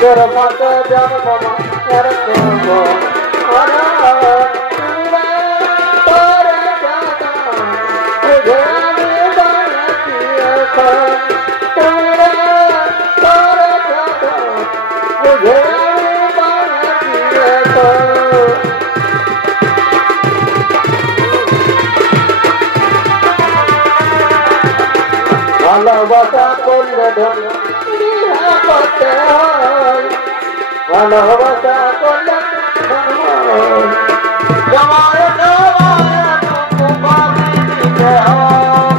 Mata janma mara ko ara tira tore jana tujhani banatiya tha tira tore jana tujhani banatiya tha ভালোবাসা করলে ধনী করতে হয় ভালোবাসা করলে জমায় জমায় দিতে হয়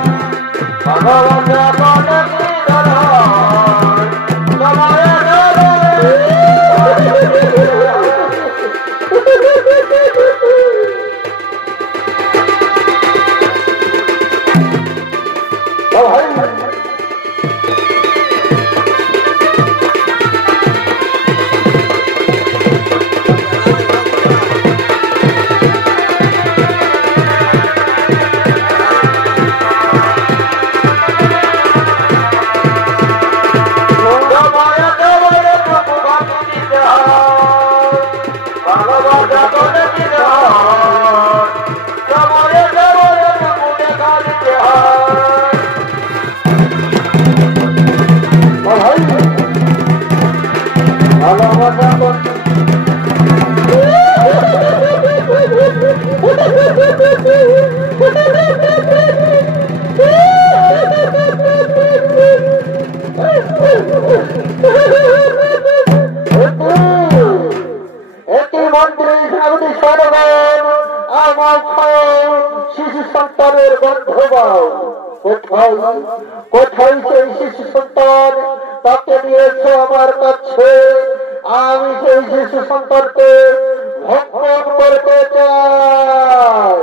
ভালোবাসা করলে দিতে হয় জমায় শিশু সন্তানের বন্ধুবাও কোথায় কোথায় সেই শিশু সন্তান তাকে নিয়েছে আমার কাছে আমি সেই শিশু সন্তানকে ভক্ষণ করতে চাই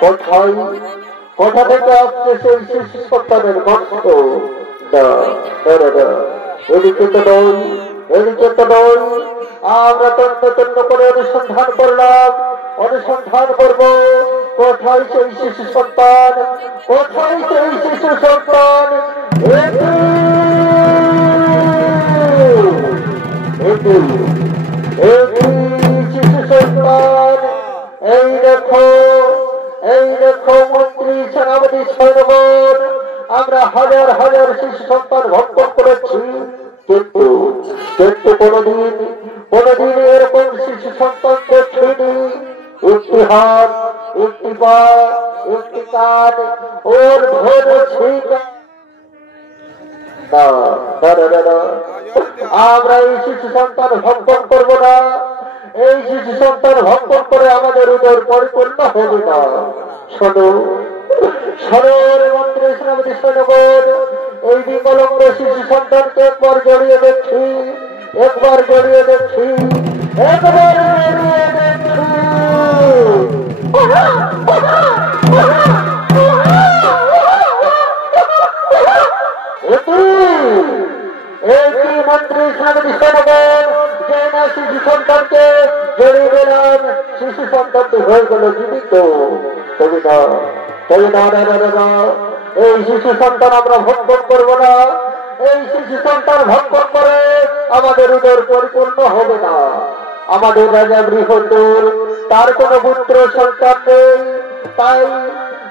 কোথায় কোথা থেকে আসছে সেই শিশু সন্তানের বন্ধ এদিকে তো নয় এদিকে তো নয় আমরা তন্ন করে অনুসন্ধান করলাম অনুসন্ধান করব কোথায় সেই শিশু সন্তান কোথায় সেই শিশু সন্তান শিশু সন্তান এই দেখো মন্ত্রী সেনাপতি সৈন্যগণ আমরা হাজার হাজার শিশু সন্তান ভক্ষণ করেছি কিন্তু কোনদিন এরকম শিশু সন্তান দেখিনি একটি হাত একটি পা একটি কান ওর ধরেছি আমরা এই শিশু সন্তান ভক্ষণ করব না এই শিশু সন্তান ভক্ষণ করে আমাদের উদর পরিপূর্ণ হবে না শোনো মন্ত্রী সেনাপতি সৈন্যগণ এই বিকলঙ্গ শিশু সন্তানকে একবার জড়িয়ে দেখছি একবার জড়িয়ে দেখছি মন্ত্রী সেনাপতি সৈন্যগণ যে না শিশু সন্তানকে জড়িয়ে দিলাম শিশু সন্তানটি হয়ে গেল জীবিত এই শিশু সন্তান আমরা ভক্ষণ করব না এই শিশু সন্তান ভক্ষণ করে আমাদের উদর পরিপূর্ণ হবে না আমাদের রাজা বৃহদ্দর তার কোন পুত্র সন্তান নেই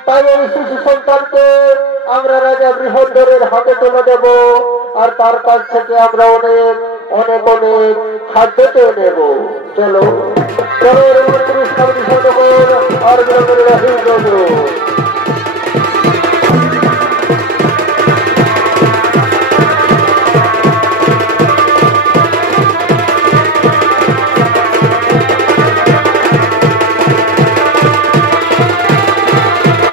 তাই এই শিশু সন্তানকে আমরা রাজা বৃহদ্দরের হাতে তুলে দেব আর তার কাছ থেকে আমরা অনেক অনেক অনেক খাদ্য পেয়ে নেব চলো মন্ত্রী সেনাপতি সৈন্যগণ আর